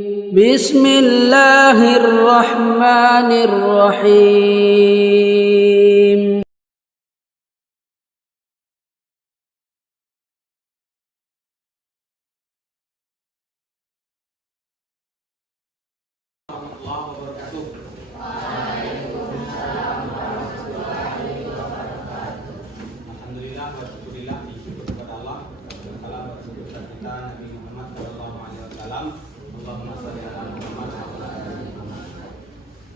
Bismillahirrahmanirrahim. Alhamdulillah wa syukurillah, syukur kepada Allah. Wassalam wa syukur kita Nabi Muhammad sallallahu alaihi wasallam. Allahumma shalli ala Muhammad wa ala ali Muhammad.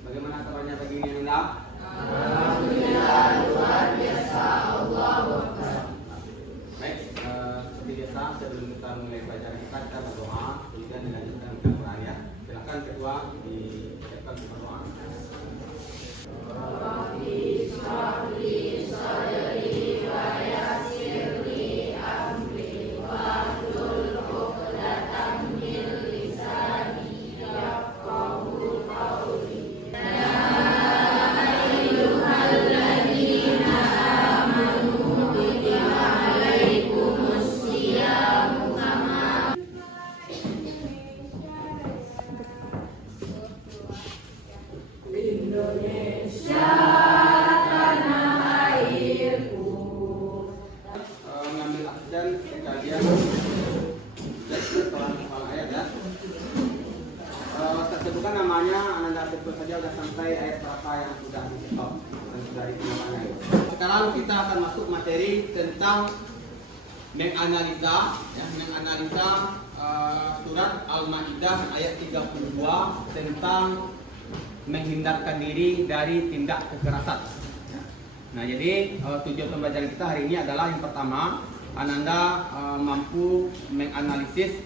Bagaimana kabarnya pagi ini, Anda? Alhamdulillah, luar biasa. Allahu Akbar. Baik, seperti biasa sebelum kita mulai bacaan kita berdoa, kemudian dilanjutkan dengan Quran ya. Silakan ketua diucapkan berdoa. Mengambil aksen sekalian setelah kepala ayat ya. Tersebutkan namanya, Anda sebut saja sudah sampai ayat berapa yang sudah di stop dan sudah digunakan. Sekarang kita akan masuk materi tentang menganalisa surat Al-Maidah ayat 32 tentang menghindarkan diri dari tindak kekerasan. Nah, jadi tujuan pembelajaran kita hari ini adalah yang pertama, Ananda mampu menganalisis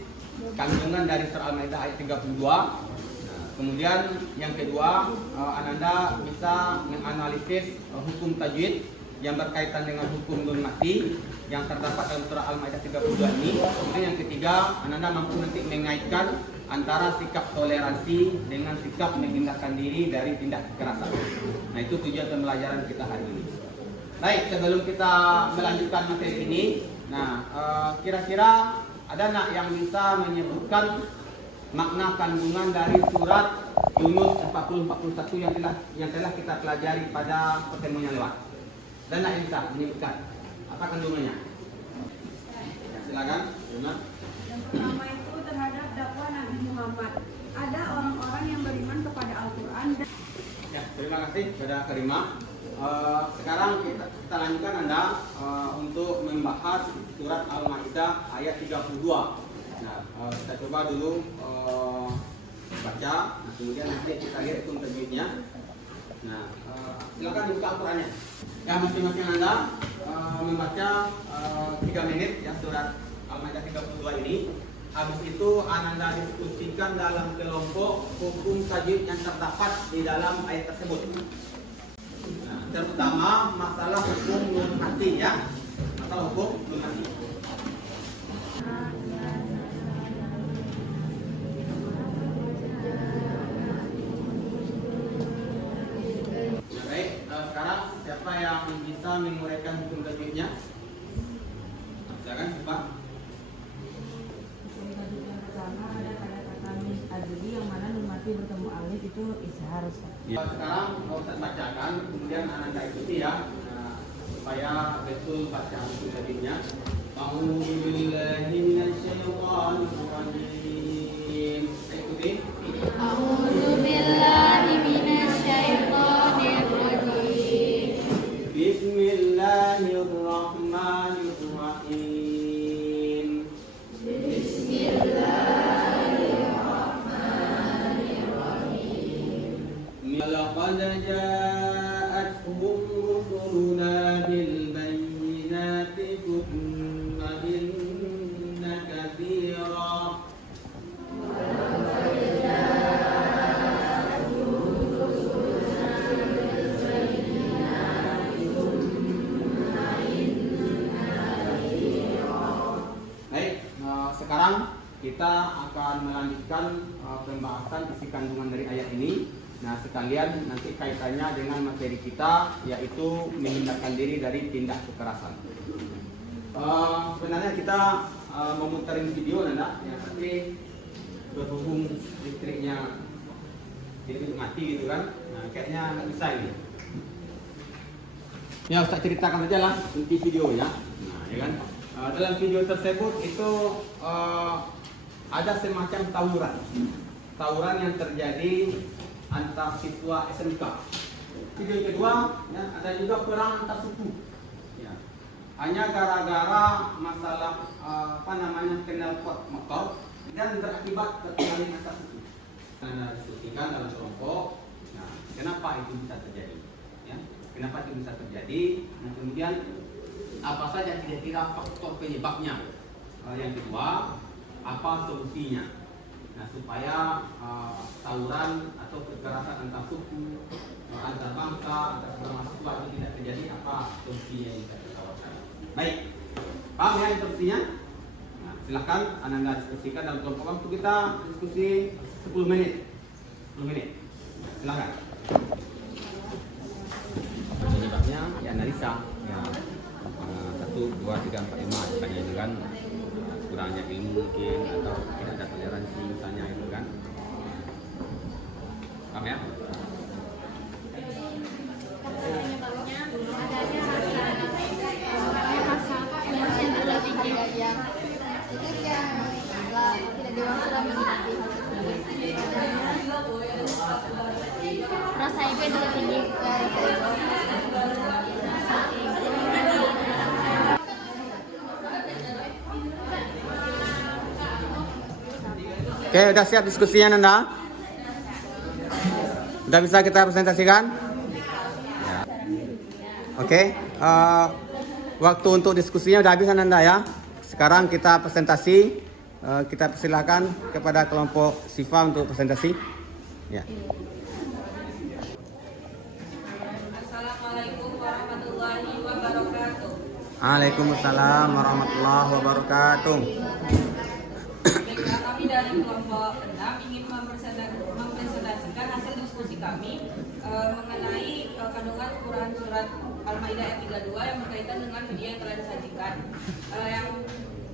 kandungan dari surah Al-Maidah ayat 32. Kemudian yang kedua, Ananda bisa menganalisis hukum tajwid yang berkaitan dengan hukum nun mati yang terdapat dalam surah Al-Maidah 32 ini. Kemudian yang ketiga, Ananda mampu nanti mengaitkan antara sikap toleransi dengan sikap menghindarkan diri dari tindak kekerasan. Nah, itu tujuan pembelajaran kita hari ini. Baik, sebelum kita melanjutkan materi ini, kira-kira ada nak yang bisa menyebutkan makna kandungan dari surat Yunus 40-41 yang telah kita pelajari pada pertemuan yang lewat? Dan nak yang bisa menyebutkan apa kandungannya? Ya, silakan, Yunus. Yang pertama itu terhadap dakwah Nabi Muhammad. Ada orang-orang yang beriman kepada Al-Quran dan... Ya, terima kasih kepada Karimah. Sekarang kita lanjutkan Anda untuk membahas surat Al-Maidah ayat 32. Nah, kita coba dulu baca, kemudian nanti kita lihat hukum tajwidnya. Nah, silakan dibuka Al-Qurannya. Ya, masing-masing Anda membaca 3 menit ya surat Al-Maidah 32 ini. Habis itu Anda diskusikan dalam kelompok hukum tajwid yang terdapat di dalam ayat tersebut. Nah, terutama masalah hukum nun hati ya. Masalah hukum nun hati. Baik, sekarang siapa yang bisa menguraikan hukum tajwidnya? Silakan, Pak. Yang pertama ada kata-kata min adli yang mana nun mati bertemu alif itu izhar. Ya, sekarang Ustaz bacakan, kemudian Anda ikuti ya, supaya betul bacaan hukum tajwidnya. A'udzu billahi minasyaitonir rajim. Ikuti. A'udzu billahi minasyaitonir rajim. Bismillahirrahmanirrahim. Laqad ja'atuhum rusuluna bil bayyinati thumma inna katsira sekarang kita akan melanjutkan pembahasan isi kandungan dari ayat ini. Nah, sekalian nanti kaitannya dengan materi kita, yaitu menghindarkan diri dari tindak kekerasan. Sebenarnya kita memutarin video, Nanda, ya, tapi berhubung listriknya jadi mati gitu kan. Nah, kayaknya nggak bisa ini. Ya, Ustaz ceritakan aja lah inti videonya. Nah, ya kan. Dalam video tersebut itu ada semacam tawuran yang terjadi antar siswa SMK. Video yang kedua, ya, ada juga perang antar suku. Ya. Hanya gara-gara masalah knalpot motor dan berakibat perkelahian antar suku. Anda diskusikan dalam kelompok. Nah, kenapa itu bisa terjadi? Ya, kenapa itu bisa terjadi? Nah, kemudian apa saja kira-kira faktor penyebabnya? Yang kedua, apa solusinya? Nah, supaya tawuran atau kekerasan antar suku, antar bangsa, antar mahasiswa itu tidak terjadi, apa solusinya yang bisa ditawarkan? Baik, paham ya instruksinya? Nah, silahkan Anda diskusikan dalam kelompok waktu kita diskusi 10 menit. 10 menit. Silahkan. Penyebabnya ya analisa. Ya, 1, 2, 3, 4, 5 misalnya itu kan kurangnya ilmu mungkin atau tidak ada toleransi misalnya itu kan. Paham ya? Penyebabnya adanya rasa emosi yang terlalu tinggi yang itu yang tidak dewasa dalam menyikapi hal tersebut. Rasa ego yang terlalu tinggi Oke, udah siap diskusinya Nanda? Udah bisa kita presentasikan? Ya. Oke, waktu untuk diskusinya udah habis Nanda ya. Sekarang kita presentasi. Kita persilakan kepada kelompok Sifa untuk presentasi. Ya. Assalamualaikum warahmatullahi wabarakatuh. Waalaikumsalam warahmatullahi wabarakatuh. Baiklah, kami dari kelompok 6 ingin mempresentasikan hasil diskusi kami mengenai kandungan Quran surat Al-Maidah ayat 32 yang berkaitan dengan video yang telah disajikan. Yang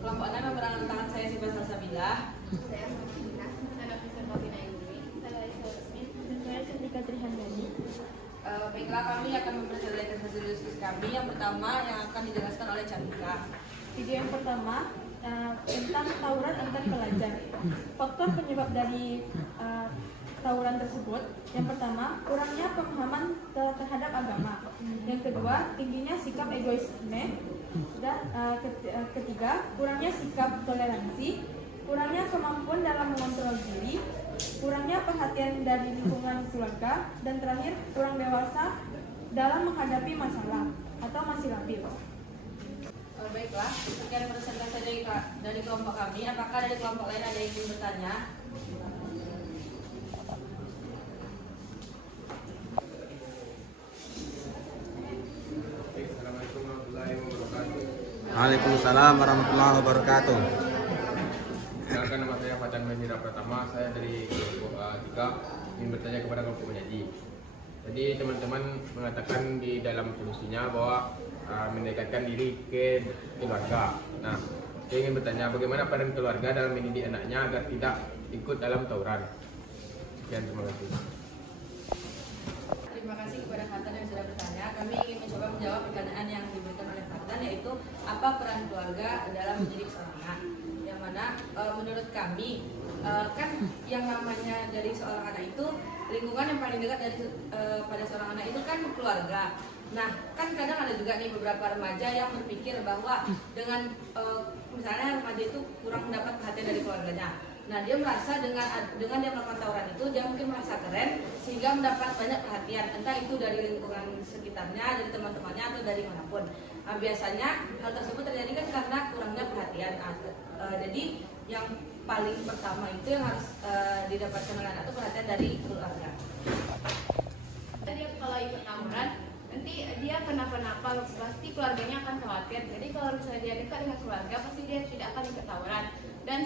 kelompok 6 yang berangkat tangan saya Sifat Salsabilah. Saya Muhammad saya Nafisa Babina Ilmi, saya Aisyah Resmin, dan saya Cantika Trihandani. Baiklah, kami akan mempresentasikan hasil diskusi kami. Yang pertama yang akan dijelaskan oleh Cantika. Video yang pertama tentang tawuran antar pelajar. Faktor penyebab dari tawuran tersebut, yang pertama, kurangnya pemahaman terhadap agama. Yang kedua, tingginya sikap egoisme. Dan ketiga, kurangnya sikap toleransi, kurangnya kemampuan dalam mengontrol diri, kurangnya perhatian dari lingkungan keluarga, dan terakhir, kurang dewasa dalam menghadapi masalah atau masih labil. Baiklah, sekian presentasi dari kelompok kami. Apakah dari kelompok lain ada yang ingin bertanya? Assalamualaikum warahmatullahi wabarakatuh. Waalaikumsalam warahmatullahi wabarakatuh. Perkenalkan, nama saya Fatan Mahira Pratama. Saya dari kelompok 3 ingin bertanya kepada kelompok menyaji. Jadi teman-teman mengatakan di dalam solusinya bahwa mendekatkan diri ke keluarga. Nah, saya ingin bertanya bagaimana peran keluarga dalam mendidik anaknya agar tidak ikut dalam tawuran. Sekian, terima kasih. Terima kasih kepada Fatan yang sudah bertanya. Kami ingin mencoba menjawab pertanyaan yang diberikan oleh Fatan, yaitu apa peran keluarga dalam mendidik seorang anak. Yang mana menurut kami kan yang namanya dari seorang anak itu lingkungan yang paling dekat dari pada seorang anak itu kan keluarga. Nah, kan kadang ada juga nih beberapa remaja yang berpikir bahwa dengan misalnya remaja itu kurang mendapat perhatian dari keluarganya. Nah, dia merasa dengan dia melakukan tawuran itu, dia mungkin merasa keren sehingga mendapat banyak perhatian, entah itu dari lingkungan sekitarnya, dari teman-temannya atau dari manapun. Nah, biasanya hal tersebut terjadi kan karena kurangnya perhatian. Jadi yang paling pertama itu yang harus didapatkan oleh anak itu perhatian dari keluarga. Dia kalau ikut tawuran nanti dia kenapa-napa pasti keluarganya akan khawatir. Jadi kalau misalnya dia dekat dengan keluarga pasti dia tidak akan ikut tawuran. Dan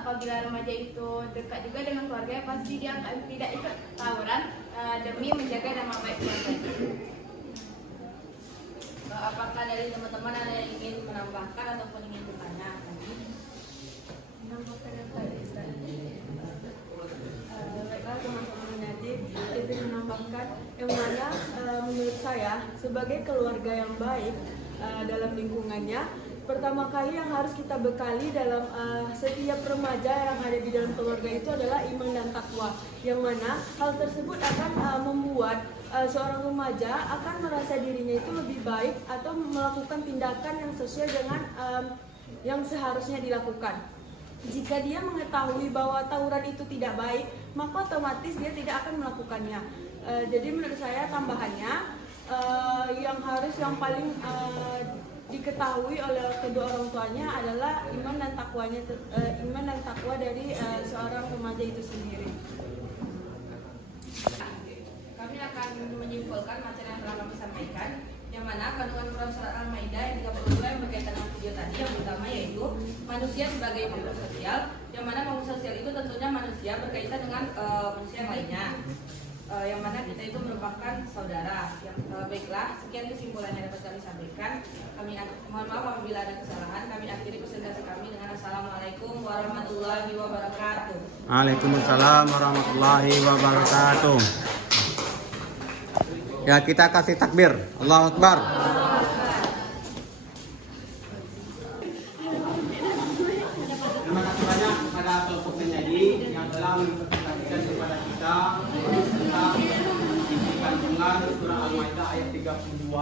apabila remaja itu dekat juga dengan keluarga pasti dia akan tidak ikut tawuran demi menjaga nama baik keluarga. Apakah dari teman-teman ada yang ingin menambahkan ataupun ingin bertanya? Menambahkan yang tadi. perjuangkan, yang mana menurut saya sebagai keluarga yang baik dalam lingkungannya, pertama kali yang harus kita bekali dalam setiap remaja yang ada di dalam keluarga itu adalah iman dan takwa, yang mana hal tersebut akan membuat seorang remaja akan merasa dirinya itu lebih baik atau melakukan tindakan yang sesuai dengan yang seharusnya dilakukan. Jika dia mengetahui bahwa tawuran itu tidak baik, maka otomatis dia tidak akan melakukannya. Jadi menurut saya tambahannya yang paling diketahui oleh kedua orang tuanya adalah iman dan takwa dari seorang remaja itu sendiri. Kami akan menyimpulkan materi yang telah kami sampaikan, yang mana kandungan Quran Surat Al-Maidah yang 32 yang berkaitan dengan video tadi, yang pertama yaitu manusia sebagai makhluk sosial, yang mana makhluk sosial itu tentunya manusia berkaitan dengan manusia yang lainnya, yang mana kita itu merupakan saudara. Baiklah, sekian kesimpulan yang dapat kami sampaikan. Kami mohon maaf apabila ada kesalahan. Kami akhiri presentasi kami dengan Assalamualaikum warahmatullahi wabarakatuh. Waalaikumsalam warahmatullahi wabarakatuh. Ya, kita kasih takbir. Allahu Akbar. Terima kasih banyak kepada kelompok penyaji yang telah mempresentasikan kepada kita tentang isi kandungan surah Al-Maidah ayat 32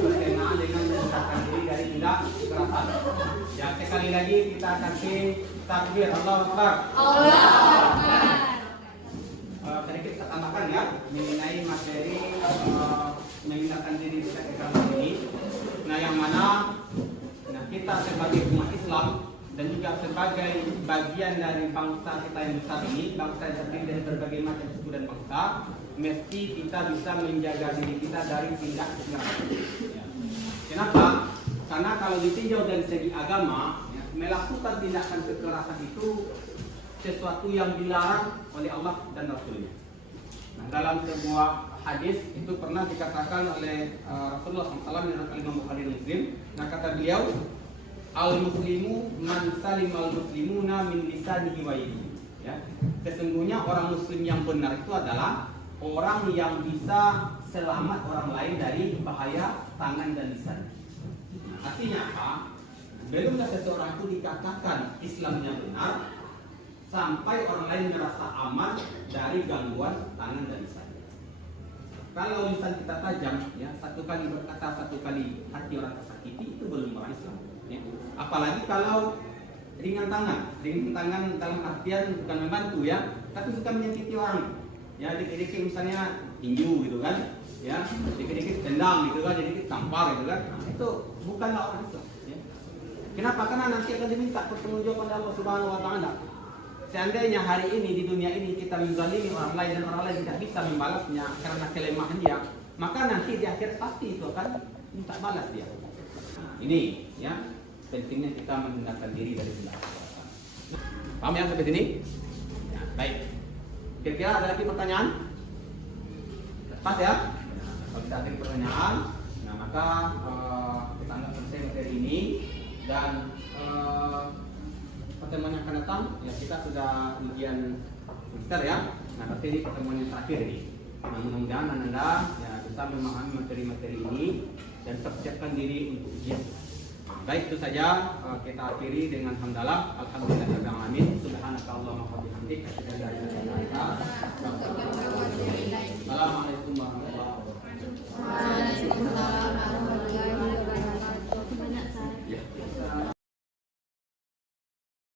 berkenaan dengan mengundurkan diri dari tindak kekerasan. Ya, sekali lagi kita kasih takbir. Allahu Akbar. Sedikit saya tambahkan ya mengenai materi menghindarkan diri dari kekerasan ini. Nah, yang mana kita sebagai umat Islam dan juga sebagai bagian dari bangsa kita yang besar ini, bangsa yang terdiri dari berbagai macam suku dan bangsa, mesti kita bisa menjaga diri kita dari tindak kekerasan. Ya. Kenapa? Karena kalau ditinjau dari segi agama, ya, melakukan tindakan kekerasan itu sesuatu yang dilarang oleh Allah dan Rasulnya. Nah, dalam sebuah hadis itu pernah dikatakan oleh Rasulullah SAW dalam Imam Bukhari dan Muslim. Nah, kata beliau, al-muslimu man salimal muslimuna min lisanihi wa yadihi. Ya, sesungguhnya orang muslim yang benar itu adalah orang yang bisa selamat orang lain dari bahaya tangan dan lisan. Artinya apa? Belumlah seseorang itu dikatakan Islamnya benar sampai orang lain merasa aman dari gangguan tangan dan lisan. Kalau lisan kita tajam, ya, satu kali berkata, satu kali hati orang tersakiti, itu belum orang Islam. Ya. Apalagi kalau ringan tangan dalam artian bukan membantu, ya, tapi suka menyakiti orang. Ya, dikit-dikit misalnya tinju gitu kan, ya, dikit-dikit tendang gitu kan, dikit-dikit tampar gitu kan. Nah, itu bukanlah orang Islam. Ya. Kenapa? Karena nanti akan diminta pertanggungjawaban oleh Allah Subhanahu Wa Taala. Seandainya hari ini di dunia ini kita menzalimi orang lain dan orang lain tidak bisa membalasnya karena kelemahan dia, maka nanti di akhir pasti itu akan minta balas dia. Nah, ini ya pentingnya kita menghindarkan diri dari tindak kekerasan. Paham ya sampai sini? Ya, baik. Kira-kira ada lagi pertanyaan? Pas ya? Kalau tidak ada pertanyaan, nah maka kita anggap selesai materi ini dan pertemuan yang akan datang ya kita sudah ujian semester ya. Nah, berarti ini pertemuan yang terakhir ini. Nah, mudah-mudahan Anda ya bisa memahami materi-materi ini dan persiapkan diri untuk ujian. Baik, itu saja kita akhiri dengan hamdalah. Alhamdulillahirabbil alamin. Subhanakallahumma wa bihamdika asyhadu an la ilaha illa anta